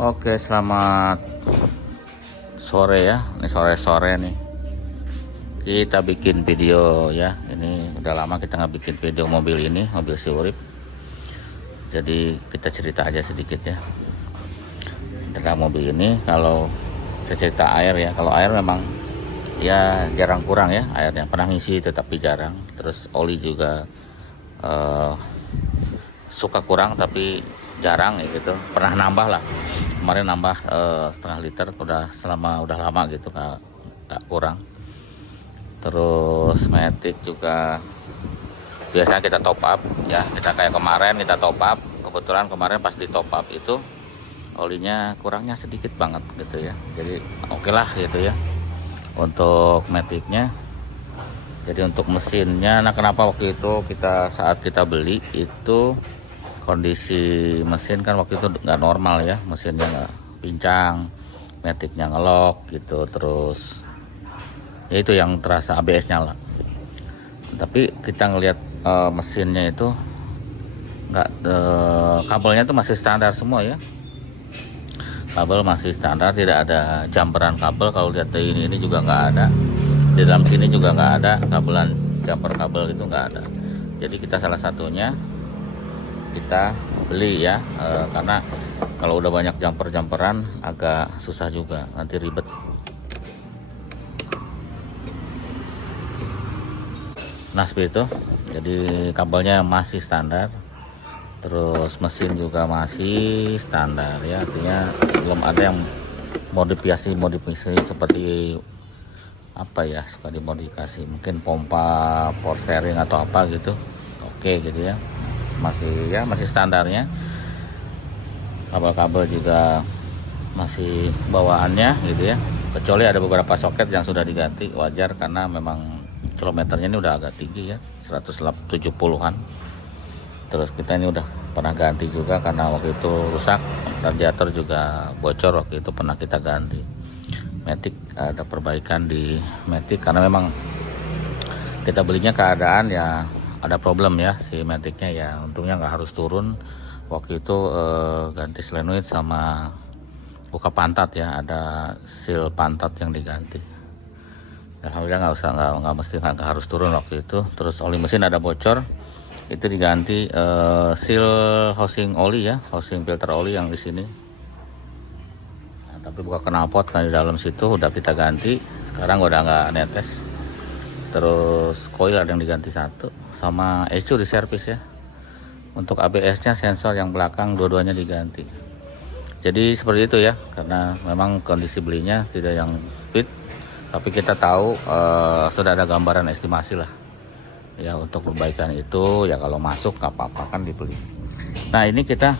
Oke, selamat sore ya. Ini sore-sore nih. Kita bikin video ya. Ini udah lama kita nggak bikin video mobil ini, mobil si Urip. Jadi kita cerita aja sedikit ya tentang mobil ini. Kalau saya cerita air ya, kalau air memang ya jarang kurang ya airnya. Pernah ngisi tetapi jarang. Terus oli juga suka kurang tapi jarang ya gitu. Pernah nambah lah. Kemarin nambah setengah liter, udah lama gitu nggak kurang. Terus matic juga biasanya kita top up ya, kita kayak kemarin kita top up. Kebetulan kemarin pas di top up itu olinya kurangnya sedikit banget gitu ya, jadi oke lah gitu ya untuk maticnya. Jadi untuk mesinnya, nah kenapa waktu itu saat kita beli itu kondisi mesin kan waktu itu nggak normal ya, mesinnya nggak pincang, maticnya ngelok gitu. Terus ya itu yang terasa ABS nyala. Tapi kita ngelihat mesinnya itu nggak, kabelnya tuh masih standar semua ya, kabel masih standar, tidak ada jumperan kabel. Kalau lihat dari ini juga nggak ada, di dalam sini juga nggak ada kabelan jumper kabel, itu nggak ada. Jadi kita salah satunya kita beli ya, karena kalau udah banyak jumperan agak susah juga, nanti ribet. Nah seperti itu, jadi kabelnya masih standar, terus mesin juga masih standar ya, artinya belum ada yang modifikasi seperti apa ya, suka dimodifikasi mungkin pompa power steering atau apa gitu. Oke gitu ya, masih standarnya. Kabel-kabel juga masih bawaannya gitu ya, kecuali ada beberapa soket yang sudah diganti, wajar karena memang kilometernya ini udah agak tinggi ya, 170-an. Terus kita ini udah pernah ganti juga karena waktu itu rusak, radiator juga bocor, waktu itu pernah kita ganti. Matic ada perbaikan di Matic karena memang kita belinya keadaan ya ada problem ya si Maticnya ya, untungnya nggak harus turun. Waktu itu ganti solenoid sama buka pantat ya, ada seal pantat yang diganti. Alhamdulillah nggak harus turun waktu itu. Terus oli mesin ada bocor, itu diganti seal housing oli ya, housing filter oli yang di sini. Nah, tapi buka knalpot kan di dalam situ udah kita ganti, sekarang udah nggak netes. Terus coil ada yang diganti satu, sama ECU di servis ya. Untuk ABS-nya sensor yang belakang dua-duanya diganti. Jadi seperti itu ya, karena memang kondisi belinya tidak yang fit, tapi kita tahu sudah ada gambaran estimasi lah ya untuk perbaikan itu ya. Kalau masuk nggak apa-apa kan dibeli. Nah ini kita,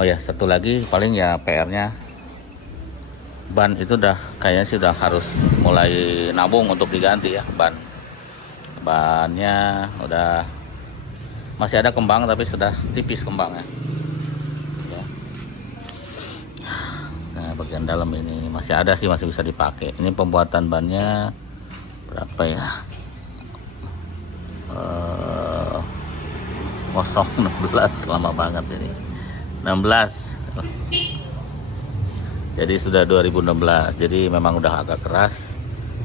oh ya satu lagi paling ya PR-nya, ban itu udah kayaknya sih udah harus mulai nabung untuk diganti ya. Bannya udah masih ada kembang tapi sudah tipis kembangnya ya. Nah bagian dalam ini masih ada sih, masih bisa dipakai. Ini pembuatan bannya berapa ya, 016, lama banget ini, 16. Jadi sudah 2016, jadi memang udah agak keras,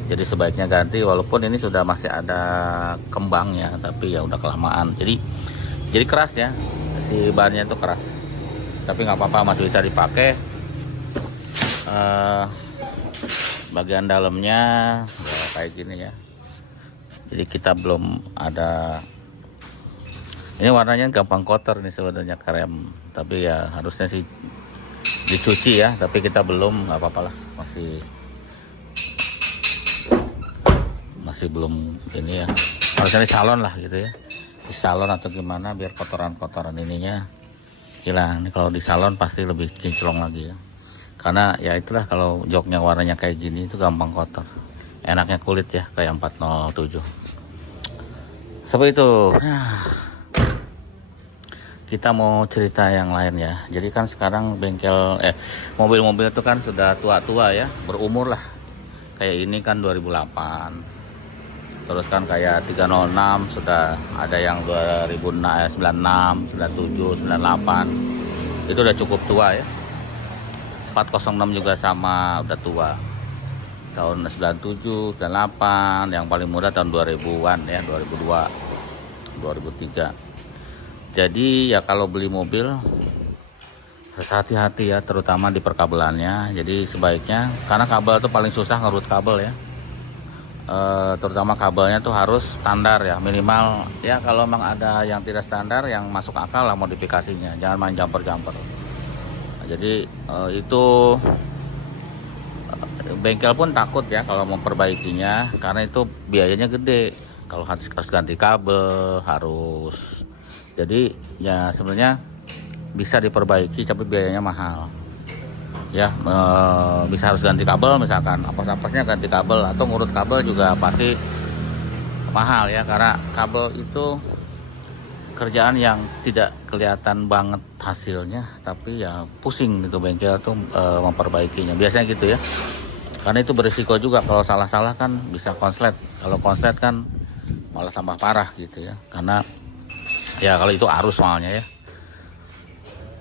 jadi sebaiknya ganti. Walaupun ini sudah masih ada kembangnya, tapi ya udah kelamaan, jadi keras ya, si bannya itu keras, tapi nggak apa-apa, masih bisa dipakai. Bagian dalamnya ya kayak gini ya. Jadi kita belum ada, ini warnanya gampang kotor nih sebenarnya krem, tapi ya harusnya sih dicuci ya, tapi kita belum, nggak apa-apa lah, masih belum ini ya, harusnya di salon lah gitu ya, di salon atau gimana biar kotoran ininya hilang. Ini kalau di salon pasti lebih kinclong lagi ya, karena ya itulah, kalau joknya warnanya kayak gini itu gampang kotor. Enaknya kulit ya kayak 407 seperti itu. Kita mau cerita yang lain ya. Jadi kan sekarang mobil-mobil itu kan sudah tua-tua ya, berumur lah. Kayak ini kan 2008. Terus kan kayak 306 sudah ada yang 2096, 97, 98. itu udah cukup tua ya. 406 juga sama, udah tua. Tahun 97, 98, yang paling muda tahun 2000-an ya, 2002, 2003. Jadi ya kalau beli mobil harus hati-hati ya, terutama di perkabelannya. Jadi sebaiknya, karena kabel itu paling susah ngerut kabel ya. Terutama kabelnya tuh harus standar ya, minimal ya. Kalau memang ada yang tidak standar, yang masuk akal lah modifikasinya, jangan main jumper-jumper. Jadi itu bengkel pun takut ya kalau memperbaikinya, karena itu biayanya gede. Kalau harus ganti kabel harus, jadi ya sebenarnya bisa diperbaiki tapi biayanya mahal ya. Bisa harus ganti kabel, misalkan apasnya ganti kabel, atau ngurut kabel juga pasti mahal ya, karena kabel itu kerjaan yang tidak kelihatan banget hasilnya, tapi ya pusing gitu bengkel tuh memperbaikinya biasanya gitu ya. Karena itu berisiko juga, kalau salah-salah kan bisa konslet. Kalau konslet kan malah tambah parah gitu ya, karena ya kalau itu arus soalnya ya.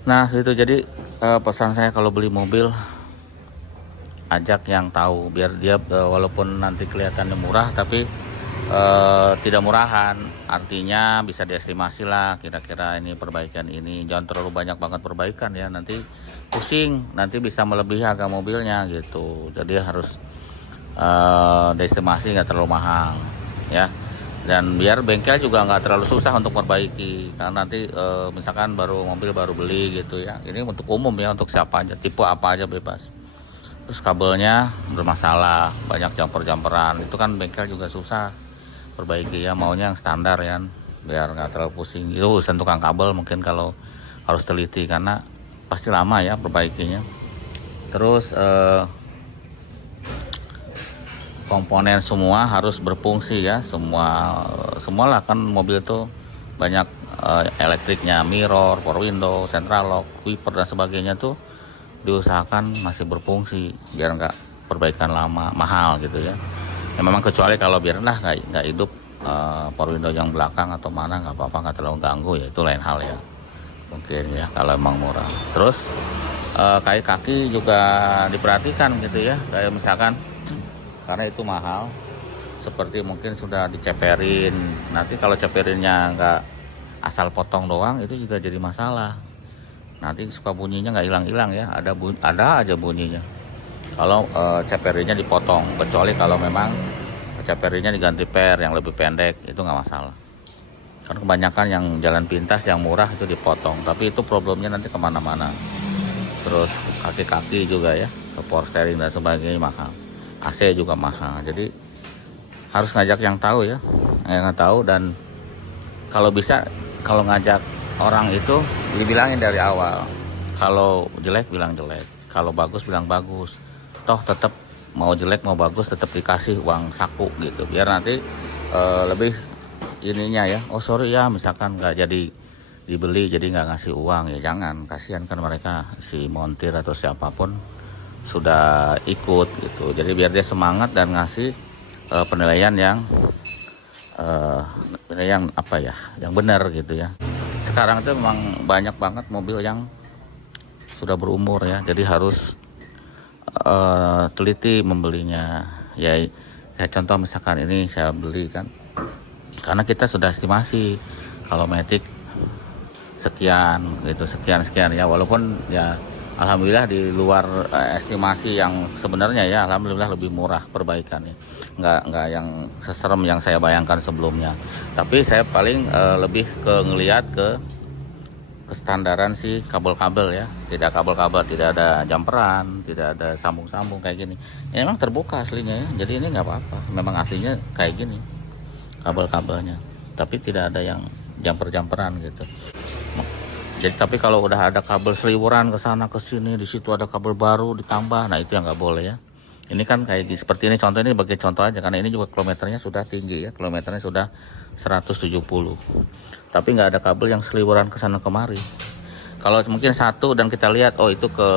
Nah itu jadi pesan saya kalau beli mobil, ajak yang tahu, biar dia walaupun nanti kelihatannya murah tapi tidak murahan, artinya bisa diestimasi lah kira-kira ini perbaikan ini, jangan terlalu banyak banget perbaikan ya, nanti pusing, nanti bisa melebihi harga mobilnya gitu. Jadi harus diestimasi, nggak terlalu mahal ya, dan biar bengkel juga nggak terlalu susah untuk perbaiki, karena nanti misalkan mobil baru beli gitu ya, ini untuk umum ya, untuk siapa aja, tipe apa aja bebas. Terus kabelnya bermasalah, banyak jumper-jumperan, itu kan bengkel juga susah perbaiki ya, maunya yang standar ya, biar nggak terlalu pusing. Itu urusan tukang kabel mungkin kalau harus teliti, karena pasti lama ya perbaikinya. Terus komponen semua harus berfungsi ya, semualah kan mobil tuh banyak elektriknya, mirror, power window, central lock, wiper dan sebagainya tuh diusahakan masih berfungsi biar nggak perbaikan lama mahal gitu ya. Ya memang kecuali kalau biarlah nggak hidup power window yang belakang atau mana, nggak apa-apa, nggak terlalu ganggu ya, itu lain hal ya mungkin ya kalau emang murah. Terus kaki juga diperhatikan gitu ya, kayak misalkan karena itu mahal, seperti mungkin sudah diceperin, nanti kalau ceperinnya nggak asal potong doang itu juga jadi masalah, nanti suka bunyinya nggak hilang-hilang ya, ada aja bunyinya kalau ceperinnya dipotong, kecuali kalau memang ceperinnya diganti per yang lebih pendek, itu nggak masalah. Karena kebanyakan yang jalan pintas yang murah itu dipotong, tapi itu problemnya nanti kemana-mana. Terus kaki-kaki juga ya, ke power steering dan sebagainya mahal, AC juga mahal. Jadi harus ngajak yang tahu ya, yang tahu. Dan kalau bisa, kalau ngajak orang itu dibilangin dari awal, kalau jelek bilang jelek, kalau bagus bilang bagus. Toh tetap mau jelek mau bagus tetap dikasih uang saku gitu, biar nanti lebih ininya ya, oh sorry ya misalkan nggak jadi dibeli jadi nggak ngasih uang ya, jangan, kasihan kan mereka, si montir atau siapapun sudah ikut gitu. Jadi biar dia semangat dan ngasih penilaian yang apa ya, yang benar gitu ya. Sekarang itu memang banyak banget mobil yang sudah berumur ya, jadi harus teliti membelinya ya. Contoh misalkan ini saya beli kan, karena kita sudah estimasi kalau Matic sekian gitu, sekian ya, walaupun ya alhamdulillah di luar estimasi yang sebenarnya ya, alhamdulillah lebih murah perbaikannya, nggak yang seserem yang saya bayangkan sebelumnya. Tapi saya paling lebih ke ngelihat ke kestandaran si kabel-kabel ya, tidak kabel-kabel, tidak ada jumperan, tidak ada sambung-sambung kayak gini. Ya, memang terbuka aslinya ya, jadi ini nggak apa-apa, memang aslinya kayak gini kabel-kabelnya, tapi tidak ada yang jumper-jumperan gitu. Jadi tapi kalau udah ada kabel seliwuran ke sana ke sini, di situ ada kabel baru ditambah, nah itu yang nggak boleh ya. Ini kan kayak seperti ini, contoh ini bagi contoh aja, karena ini juga kilometernya sudah tinggi ya, kilometernya sudah 170, tapi nggak ada kabel yang seliwuran ke sana kemari. Kalau mungkin satu dan kita lihat oh itu ke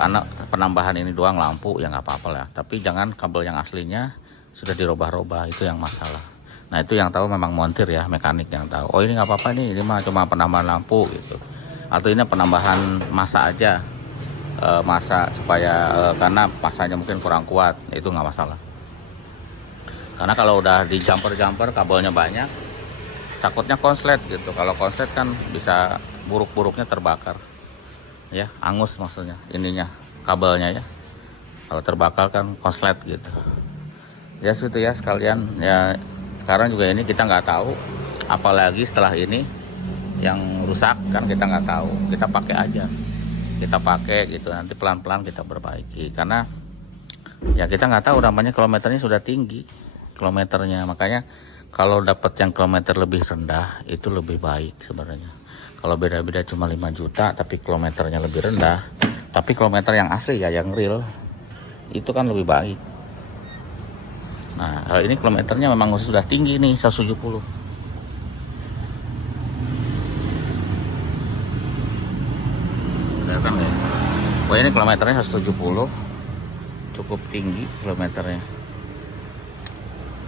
anak penambahan ini doang lampu, ya nggak apa-apa lah. Tapi jangan kabel yang aslinya sudah dirubah-rubah, itu yang masalah. Nah itu yang tahu memang montir ya, mekanik yang tahu. Oh ini nggak apa-apa nih, ini mah cuma penambahan lampu gitu. atau ini penambahan masa aja, masa supaya karena masanya mungkin kurang kuat, itu nggak masalah. Karena kalau udah di jumper kabelnya banyak, takutnya konslet gitu. Kalau konslet kan bisa buruk-buruknya terbakar ya, angus maksudnya ininya, kabelnya ya. Kalau terbakar kan konslet gitu ya. Situ ya sekalian ya. Sekarang juga ini kita nggak tahu, apalagi setelah ini yang rusak kan kita nggak tahu. Kita pakai aja, kita pakai gitu, nanti pelan-pelan kita perbaiki. Karena ya kita nggak tahu, namanya kilometernya sudah tinggi kilometernya. Makanya kalau dapat yang kilometer lebih rendah itu lebih baik sebenarnya. Kalau beda-beda cuma 5 juta tapi kilometernya lebih rendah, tapi kilometer yang asli ya, yang real, itu kan lebih baik. Nah kalau ini kilometernya memang sudah tinggi nih, 170. Benar kan ya? Wah, ini kilometernya 170, cukup tinggi kilometernya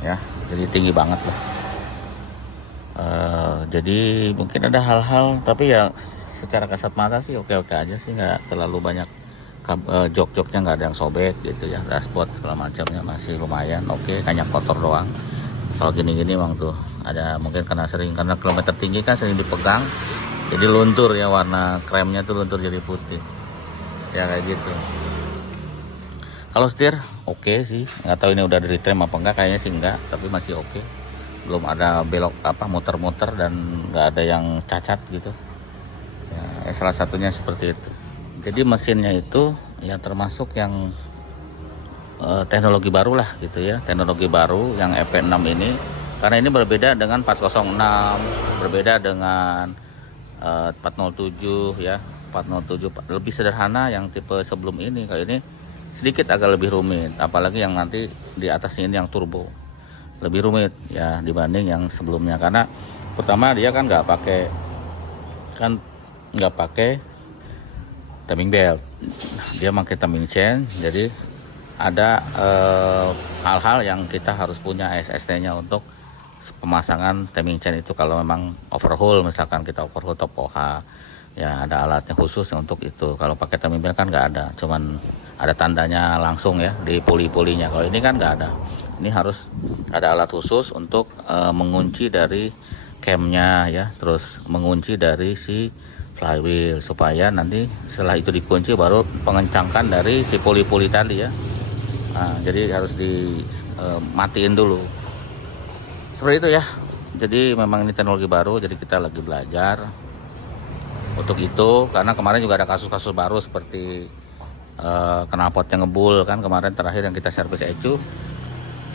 ya, jadi tinggi banget lah. Jadi mungkin ada hal-hal, tapi ya secara kasat mata sih oke-oke aja sih, nggak terlalu banyak jok-joknya, nggak ada yang sobek gitu ya. Dashboard segala macamnya masih lumayan oke, hanya kotor doang. Kalau gini-gini emang tuh ada mungkin karena kilometer tinggi kan sering dipegang, jadi luntur ya, warna kremnya tuh luntur jadi putih ya, kayak gitu. Kalau setir oke sih, nggak tahu ini udah dari rem apa enggak, kayaknya sih enggak, tapi masih oke. Belum ada belok muter-muter dan nggak ada yang cacat gitu ya, salah satunya seperti itu. Jadi mesinnya itu ya termasuk yang teknologi baru lah gitu ya, teknologi baru yang EP6 ini, karena ini berbeda dengan 406, berbeda dengan 407 ya. 407 lebih sederhana, yang tipe sebelum ini. Kalau ini sedikit agak lebih rumit, apalagi yang nanti di atasnya ini yang turbo, lebih rumit ya dibanding yang sebelumnya. Karena pertama dia kan nggak pakai timing belt, dia pakai timing chain. Jadi ada hal-hal yang kita harus punya SST-nya untuk pemasangan timing chain itu. Kalau memang overhaul, misalkan kita overhaul top OH ya, ada alatnya khusus untuk itu. Kalau pakai timing belt kan nggak ada, cuman ada tandanya langsung ya di puli-pulinya. Kalau ini kan nggak ada, ini harus ada alat khusus untuk mengunci dari camnya ya, terus mengunci dari si flywheel, supaya nanti setelah itu dikunci baru pengencangkan dari si puli-puli tadi ya. Nah, jadi harus dimatiin dulu seperti itu ya. Jadi memang ini teknologi baru, jadi kita lagi belajar untuk itu. Karena kemarin juga ada kasus-kasus baru seperti knalpotnya ngebul kan, kemarin terakhir yang kita servis ECU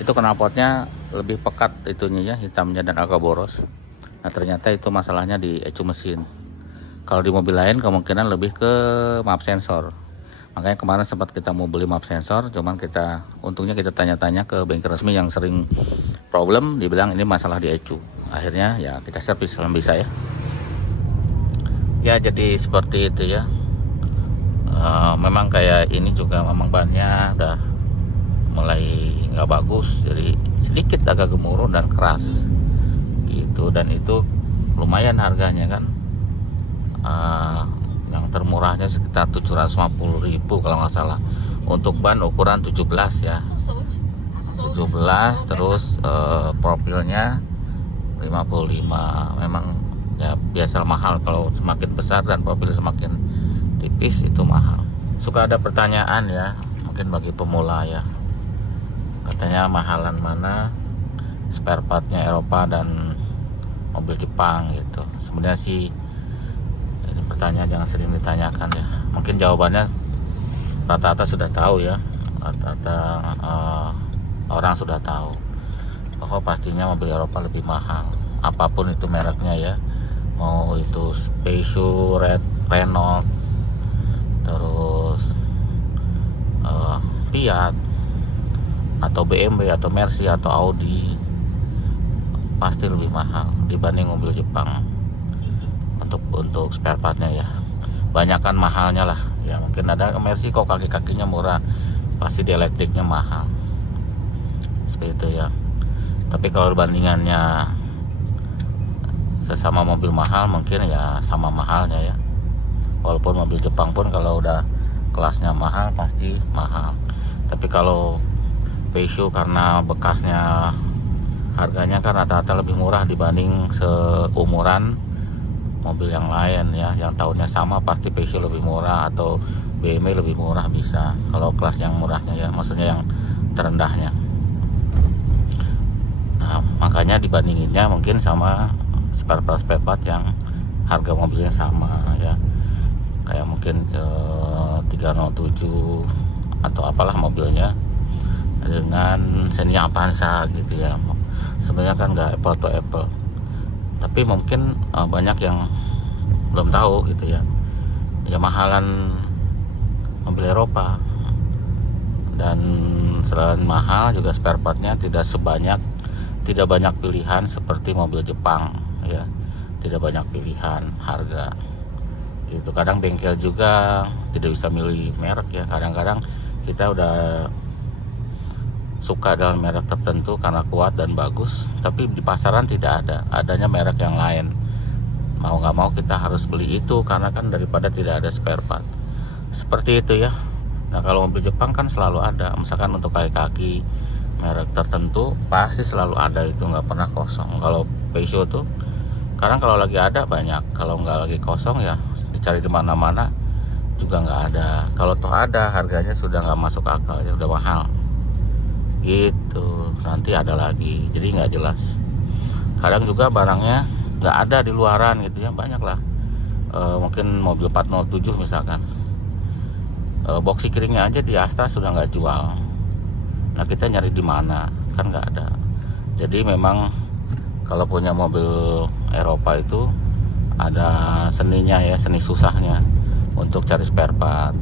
itu knalpotnya lebih pekat itunya ya, hitamnya dan agak boros. Nah ternyata itu masalahnya di ECU mesin. Kalau di mobil lain kemungkinan lebih ke map sensor. Makanya kemarin sempat kita mau beli map sensor, cuman untungnya kita tanya-tanya ke bengkel resmi yang sering problem, dibilang ini masalah di ECU. Akhirnya ya kita servis kalau bisa ya. Ya jadi seperti itu ya. Memang kayak ini juga memang bannya udah mulai nggak bagus, jadi sedikit agak gemuruh dan keras gitu. Dan itu lumayan harganya kan, yang termurahnya sekitar 750.000 kalau nggak salah, untuk ban ukuran 17 ya, 17. Terus profilnya 55. Memang ya biasa mahal, kalau semakin besar dan profil semakin tipis itu mahal. Suka ada pertanyaan ya, mungkin bagi pemula ya, katanya mahalan mana spare partnya Eropa dan mobil Jepang gitu. Sebenarnya sih ini pertanyaan yang sering ditanyakan ya. Mungkin jawabannya rata-rata sudah tahu ya, rata-rata orang sudah tahu bahwa pastinya mobil Eropa lebih mahal, apapun itu mereknya ya, mau itu Peugeot, Renault, terus Fiat atau BMW atau Mercy atau Audi, pasti lebih mahal dibanding mobil Jepang untuk spare partnya ya. Banyakan mahalnya lah ya. Mungkin ada Mercy kok kaki-kakinya murah, pasti di elektriknya mahal seperti itu ya. Tapi kalau bandingannya sesama mobil mahal, mungkin ya sama mahalnya ya. Walaupun mobil Jepang pun kalau udah kelasnya mahal pasti mahal. Tapi kalau Peugeot karena bekasnya harganya kan rata-rata lebih murah dibanding seumuran mobil yang lain ya. Yang tahunnya sama pasti Peugeot lebih murah atau BMW lebih murah bisa. Kalau kelas yang murahnya ya, maksudnya yang terendahnya. Nah, makanya dibandinginnya mungkin sama spare part yang harga mobilnya sama ya. Kayak mungkin 307 atau apalah mobilnya dengan Xenia Avanza gitu ya. Sebenarnya kan nggak apple to apple, tapi mungkin banyak yang belum tahu gitu ya. Ya mahalan mobil Eropa, dan selain mahal juga spare partnya tidak banyak pilihan seperti mobil Jepang ya. Tidak banyak pilihan harga gitu. Kadang bengkel juga tidak bisa milih merek ya. Kadang-kadang kita udah suka dengan merek tertentu karena kuat dan bagus, tapi di pasaran tidak ada, adanya merek yang lain. Mau nggak mau kita harus beli itu karena kan daripada tidak ada spare part. Seperti itu ya. Nah kalau mobil Jepang kan selalu ada, misalkan untuk kaki-kaki merek tertentu pasti selalu ada, itu nggak pernah kosong. Kalau Peugeot tuh kadang kalau lagi ada banyak, kalau nggak lagi kosong ya dicari di mana-mana juga nggak ada. Kalau toh ada harganya sudah nggak masuk akal ya, udah mahal gitu, nanti ada lagi, jadi nggak jelas. Kadang juga barangnya nggak ada di luaran gitu ya, banyak lah. Mungkin mobil 407 misalkan, box securingnya aja di Astra sudah nggak jual. Nah kita nyari di mana, kan nggak ada. Jadi memang kalau punya mobil Eropa itu ada seninya ya, seni susahnya untuk cari spare part.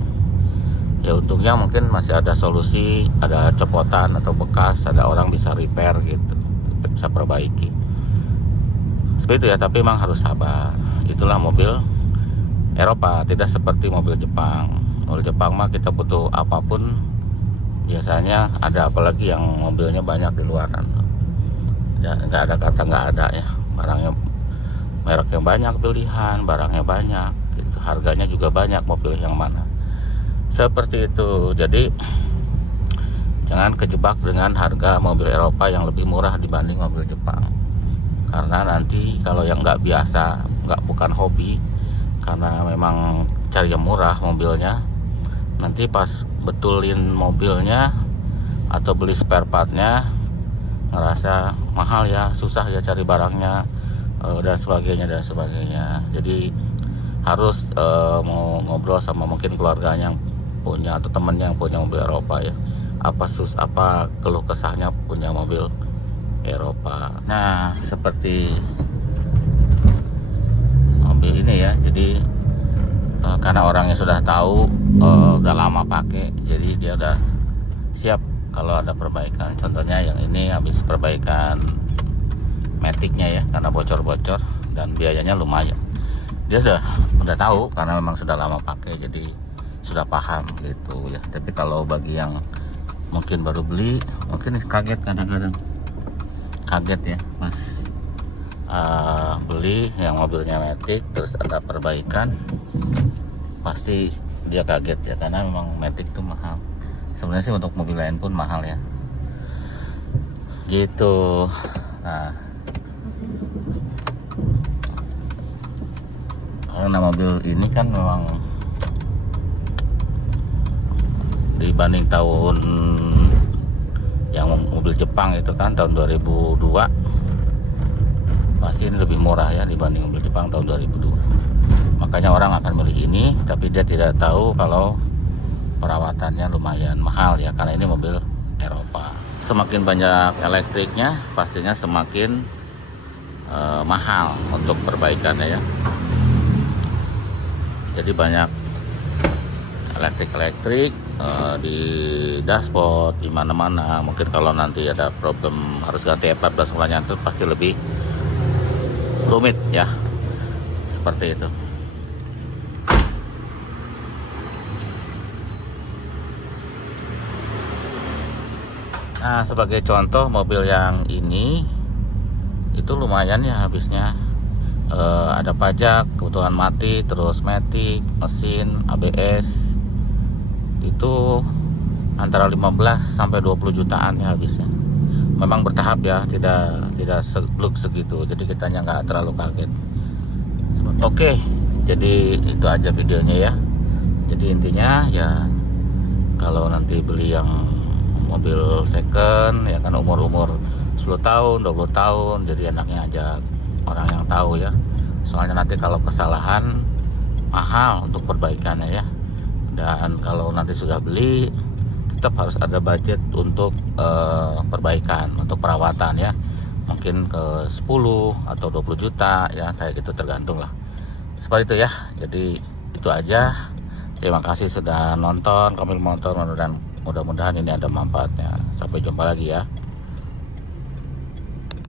Ya untungnya mungkin masih ada solusi, ada copotan atau bekas, ada orang bisa repair gitu, bisa perbaiki. Seperti itu ya, tapi memang harus sabar. Itulah mobil Eropa, tidak seperti mobil Jepang. Mobil Jepang mah kita butuh apapun biasanya ada, apalagi yang mobilnya banyak di luaran. Ya, nggak ada kata nggak ada ya, barangnya mereknya banyak, pilihan barangnya banyak gitu, harganya juga banyak, mau pilih yang mana. Seperti itu. Jadi jangan kejebak dengan harga mobil Eropa yang lebih murah dibanding mobil Jepang, karena nanti kalau yang nggak biasa, bukan hobi, karena memang cari yang murah mobilnya, nanti pas betulin mobilnya atau beli spare partnya ngerasa mahal ya, susah ya cari barangnya, dan sebagainya. Jadi harus mau ngobrol sama mungkin keluarganya yang punya atau temennya yang punya mobil Eropa ya, apa keluh kesahnya punya mobil Eropa. Nah seperti mobil ini ya, jadi karena orangnya sudah tahu, udah lama pakai, jadi dia udah siap kalau ada perbaikan. Contohnya yang ini habis perbaikan maticnya ya, karena bocor-bocor dan biayanya lumayan. Dia udah tahu karena memang sudah lama pakai, jadi sudah paham gitu ya. Tapi kalau bagi yang mungkin baru beli, mungkin kaget, kadang-kadang kaget ya pas beli yang mobilnya matic terus ada perbaikan, pasti dia kaget ya, karena memang matic itu mahal. Sebenarnya sih untuk mobil lain pun mahal ya gitu. Nah karena mobil ini kan memang dibanding tahun yang mobil Jepang itu kan tahun 2002, pasti ini lebih murah ya dibanding mobil Jepang tahun 2002. Makanya orang akan beli ini, tapi dia tidak tahu kalau perawatannya lumayan mahal ya, karena ini mobil Eropa. Semakin banyak elektriknya pastinya semakin mahal untuk perbaikannya ya. Jadi banyak elektrik di dashboard, di mana-mana. Mungkin kalau nanti ada problem harus ganti E14 semuanya, itu pasti lebih rumit ya, seperti itu. Nah sebagai contoh mobil yang ini itu lumayan ya habisnya, ada pajak, kebutuhan mati, terus matic, mesin, ABS, itu antara 15 sampai 20 jutaan ya habisnya. Memang bertahap ya, tidak segluk segitu, jadi kitanya nggak terlalu kaget. Oke, jadi itu aja videonya ya. Jadi intinya ya, kalau nanti beli yang mobil second ya kan, umur 10 tahun 20 tahun, jadi enaknya ajak orang yang tahu ya, soalnya nanti kalau kesalahan mahal untuk perbaikannya ya. Dan kalau nanti sudah beli, tetap harus ada budget untuk perbaikan, untuk perawatan ya, mungkin ke 10 atau 20 juta ya, kayak gitu, tergantung lah, seperti itu ya. Jadi itu aja, terima kasih sudah nonton, kami menonton, dan mudah-mudahan ini ada manfaatnya. Sampai jumpa lagi ya.